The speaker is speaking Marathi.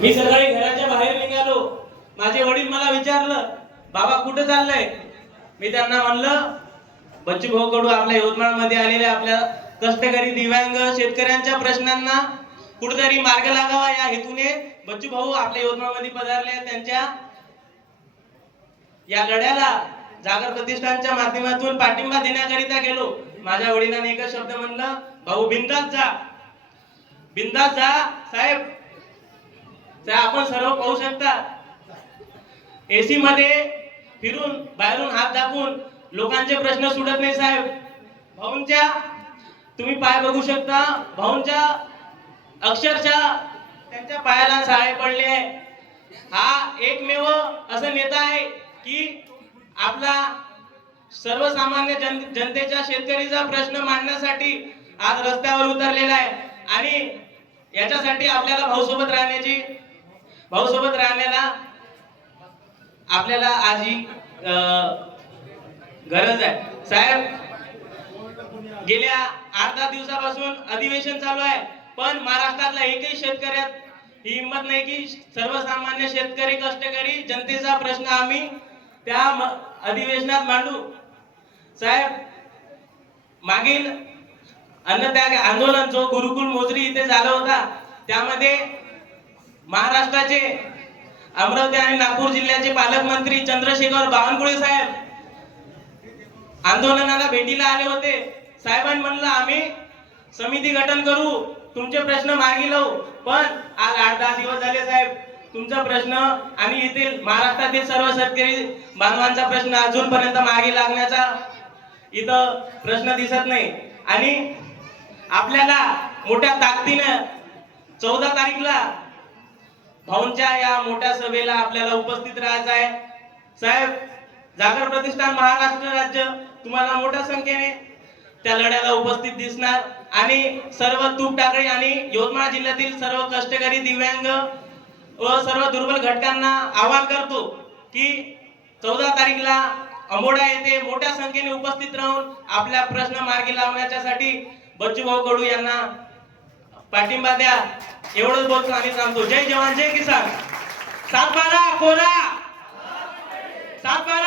मी सकाळी घराच्या बाहेर निघालो. माझे वडील मला विचारलं बाबा कुठं चाललंय? मी त्यांना म्हणलं बच्चू भाऊ कडू आपल्या यवतमाळमध्ये आलेले आपल्या कष्टकरी दिव्यांग शेतकऱ्यांच्या प्रश्नांना कुठेतरी मार्ग लागावा या हेतूने बच्चू भाऊ आपल्या यवतमाळमध्ये पधारले. त्यांच्या या लढ्याला जागर प्रतिष्ठानच्या माध्यमातून पाठिंबा देण्याकरिता गेलो. माझ्या वडिलांनी एकच शब्द म्हणलं भाऊ बिंदास जा. बिंदास जा साहेब. तर आपण सर्व पाहू शकता. एसी मध्ये फिरून बाहेरून हात दाखवून लोकांचे प्रश्न सुटत नाही साहेब. भाऊंच्या तुम्ही पाय बघू शकता भाऊंच्या अक्षरशः त्यांच्या पायाला सहाय पडले आहे. हा एकमेव असं नेता आहे की आपला सर्वसामान्य जन जनतेच्या शेतकरीचा प्रश्न मांडण्यासाठी आज रस्त्यावर उतरलेला आहे. आणि याच्यासाठी आपल्याला भाऊसोबत राहण्याची भाऊ सोबत राहण्याला आपल्याला आज ही गरज आहे. साहेब गेल्या आठ दहा दिवसापासून अधिवेशन चालू आहे पण महाराष्ट्रातला एकही शेतकऱ्यात ही हिंमत नाही की सर्वसामान्य शेतकरी कष्टकरी जनतेचा प्रश्न आम्ही त्या अधिवेशनात मांडू. साहेब मागील अन्नत्याग आंदोलन जो गुरुकुल मोजरी इथे झाला होता त्यामध्ये महाराष्ट्राचे अमरावती आणि नागपूर जिल्ह्याचे पालकमंत्री चंद्रशेखर बावनकुळे साहेब आंदोलनाला भेटीला आले होते. साहेबांनी म्हणलं आम्ही समिती गठन करू तुमचे प्रश्न मागे लावू पण आज आठ दहा दिवस झाले साहेब तुमचा प्रश्न आणि येथील महाराष्ट्रातील सर्व शेतकरी बांधवांचा प्रश्न अजूनपर्यंत मागे लागण्याचा इथं प्रश्न दिसत नाही. आणि आपल्याला मोठ्या ताकदीनं चौदा तारीखला भाऊंच्या या मोठ्या सभेला आपल्याला उपस्थित राहायचं आहे. साहेब जागर प्रतिष्ठान महाराष्ट्र राज्य तुम्हाला मोठ्या संख्येने त्या लढ्याला उपस्थित दिसणार. आणि सर्व तूप टाकळी आणि यवतमाळ जिल्ह्यातील सर्व कष्टकरी दिव्यांग व सर्व दुर्बल घटकांना आवाहन करतो की चौदा तारीखला अंबोडा येथे मोठ्या संख्येने उपस्थित राहून आपल्या प्रश्न मार्गी लावण्याच्यासाठी बच्चूभाऊ कडू यांना पाठिंबा द्या. एवढंच बोलतो आणि सांगतो जय जवान जय किसान. सातबारा कोरा. सातबारा